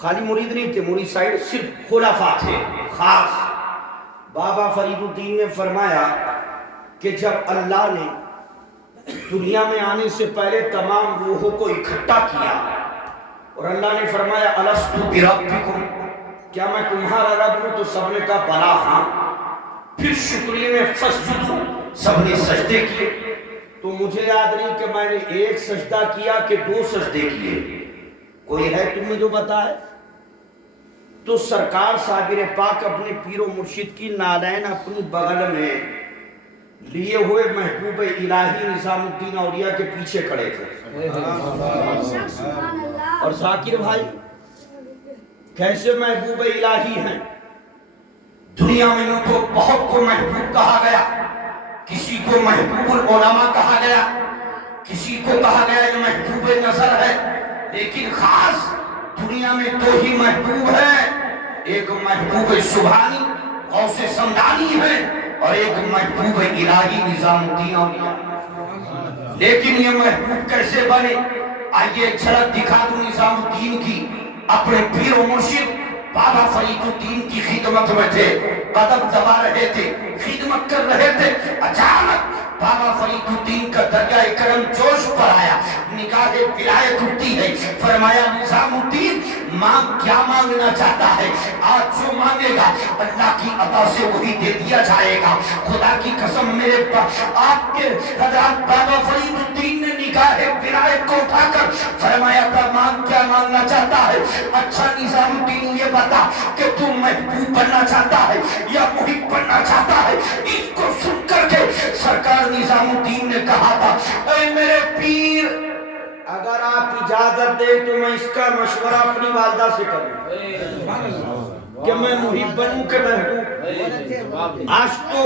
خالی مرید نہیں تھے، مرید سائڈ صرف خلفاء تھے خاص۔ بابا فرید الدین نے فرمایا کہ جب اللہ نے دنیا میں آنے سے پہلے تمام روحوں کو اکٹھا کیا اور اللہ نے فرمایا الست بربکم، کیا میں تمہارا رب ہوں؟ تو سب نے کہا بلا ہاں۔ پھر شکریہ میں فسجدو، سب نے سجدے کیے۔ تو مجھے یاد نہیں کہ میں نے ایک سجدہ کیا کہ 2 سجدے کیے، کوئی ہے تمہیں جو بتائے؟ تو سرکار صابر پاک اپنے پیر و مرشد کی نالین اپنی بغل میں لیے ہوئے محبوب الہی نظام الدین اولیاء کے پیچھے کھڑے تھے۔ اور ذاکر بھائی کیسے محبوب الہی ہیں؟ دنیا میں ان کو بہت کو محبوب کہا گیا، کسی کو محبوب العلماء کہا گیا، کسی کو کہا گیا یہ محبوب نظر ہے، لیکن خاص دنیا میں 2 ہی محبوب ہیں، ایک محبوب سبحانی غوث سمدانی ہے اور ایک محبوب الہی نظام الدین اولیاء۔ لیکن یہ محبوب کیسے بنے؟ آئیے ایک جھلک دکھا دوں نظام الدین کی۔ اپنے پیر و مرشد بابا فرید الدین کی خدمت میں تھے، قدم دبا رہے تھے، خدمت کر رہے تھے، اچانک بابا فرید الدین کا دریائے کرم جوش پر آیا، نگاہ ولایت اٹھتی ہے، فرمایا نظام الدین ماں کیا مانگنا چاہتا ہے؟ آج جو مانگے گا اللہ کی عطا سے وہی دے دیا جائے گا۔ خدا کی قسم میرے پاس آپ کے حضرات بابا فرید الدین نے نگاہ ولایت کو اٹھا کر فرمایا تھا ماں کیا مانگنا چاہتا ہے؟ اچھا نظام الدین یہ بتا کہ تو محبوب بننا چاہتا ہے یا محب بننا چاہتا ہے؟ اس کو سن کر کے سرکار نظام الدین نے کہا تھا اے میرے پیر اگر آپ اجازت دے تو میں اس کا مشورہ اپنی والدہ سے کروں کہ میں محب بنوں کہ محبوب۔ آج تو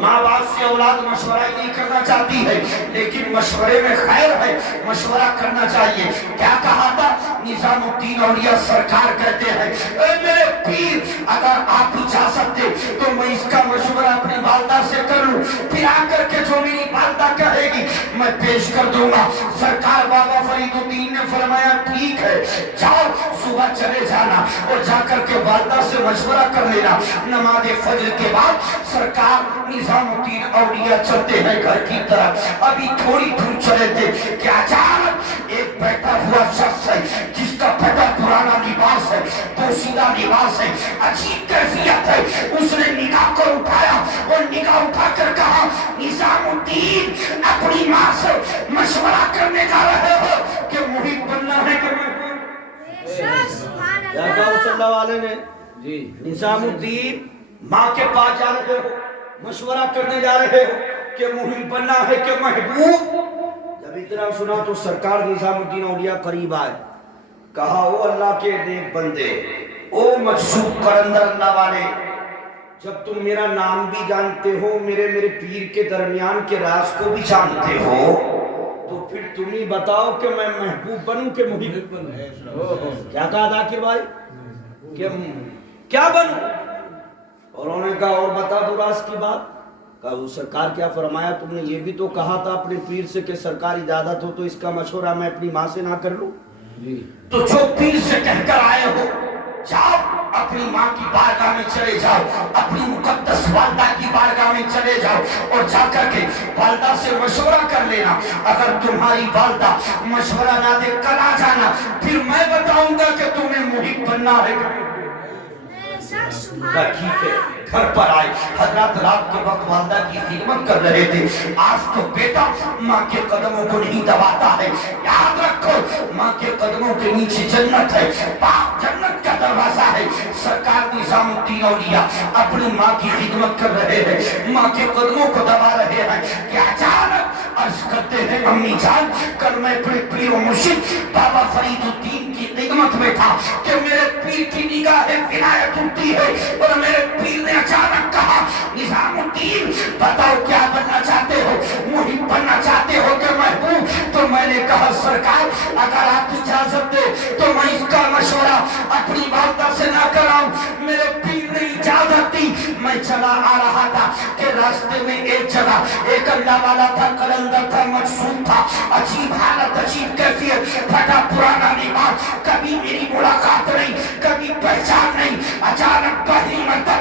ماں باپ سے اولاد مشورہ ہی نہیں کرنا چاہتی ہے، لیکن مشورے میں خیر ہے، مشورہ کرنا چاہیے۔ کیا کہا تھا نظام الدین اولیاء سرکار کہتے ہیں اے میرے پیر اگر آپ اجازت دے تو میں اس کا مشورہ اپنی والدہ سے کروں، پھر آ کر کے جو میری والدہ کہے گی میں پیش کر دوں گا۔ سرکار بابا فرید الدین نے فرمایا ٹھیک ہے، جاؤ صبح چلے جانا اور جا کر کے والدہ سے مشورہ کر لینا۔ نماز فجر کے بعد سرکار نظام الدین اولیاء چلتے ہیں گھر کی طرف۔ ابھی تھوڑی دور چلے تھے کہ اچانک ایک بیٹھا ہوا شخص ہے جس کا پھٹا پرانا لباس ہے، پوشیدہ لباس ہے، عجیب کیفیت ہے، اس نے نگاہ کو اٹھایا اور نگاہ اٹھا کر کہا نظام الدین اپنی ماں سے مشورہ کرنے جا رہے ہو کہ محب بننا ہے کہ محبوب؟ یا کہا صلی اللہ علیہ نے نظام الدین ماں کے پاس جا رہے ہو، مشورہ کرنے جا رہے ہو کہ محب بننا ہے کہ محبوب؟ جب اتنا سنا تو سرکار نظام الدین اولیاء قریب آئے، کہا او اللہ کے نیک بندے، او مجذوب قلندر اللہ والے، جب تم میرا نام بھی جانتے ہو، میرے پیر کے درمیان کے راز کو بھی جانتے ہو، تو پھر تم ہی بتاؤ کہ میں محبوب بنوں کہ محب بنوں؟ کیا کہا ذاکر بھائی کہ کیا بنوں؟ اور انہوں نے کہا اور بتا دو راز کی بات۔ کہا وہ سرکار کیا فرمایا تم نے یہ بھی تو کہا تھا اپنے پیر سے کہ سرکار اجازت ہو تو اس کا مشورہ میں اپنی ماں سے نہ کر لوں؟ تو جو پیر سے کہہ کر آئے ہو جاؤ اپنی ماں کی بارگاہ میں چلے جاؤ، اپنی مقدس والدہ کی بارگاہ میں چلے جاؤ اور جا کر کے والدہ سے مشورہ کر لینا۔ اگر تمہاری والدہ مشورہ نہ دے کل آ جانا، پھر میں بتاؤں گا کہ تمہیں محب بننا ہے۔ ٹھیک ہے، گھر پر آئے، حضرات رات کے وقت والدہ کی خدمت کر رہے تھے۔ آج تو بیٹا ماں کے قدموں کو نہیں دباتا ہے، یاد رکھو ماں کے قدموں کے نیچے جنت ہے، باپ جنت کا دروازہ ہے۔ سرکار نظام الدین اولیاء اپنی ماں کی خدمت کر رہے ہیں، ماں کے قدموں کو دبا رہے ہیں کہ اچانک عرض کرتے ہیں امی جان کل میں اپنے پیر و مرشد بابا فرید الدین کی خدمت میں تھا کہ میرے پیر کی نگاہ ولایت اٹھتی ہے اور میرے پیر نے اچانک کہا نظام الدین بتاؤ کیا بننا چاہتے ہو، محب بننا چاہتے ہو کہ محبوب؟ تو میں نے کہا سرکار اگر آپ اجازت دے تو میں اس کا مشورہ اپنی والدہ سے نہ کراؤں۔ میرے پیر نے اجازت دی، میں چلا آ رہا تھا کہ راستے میں ایک جگہ ایک اللہ والا تھا، قلندر تھا، مجذوب تھا، عجیب حالت، عجیب کیفیت، پھٹا پرانا لباس، کبھی میری ملاقات نہیں،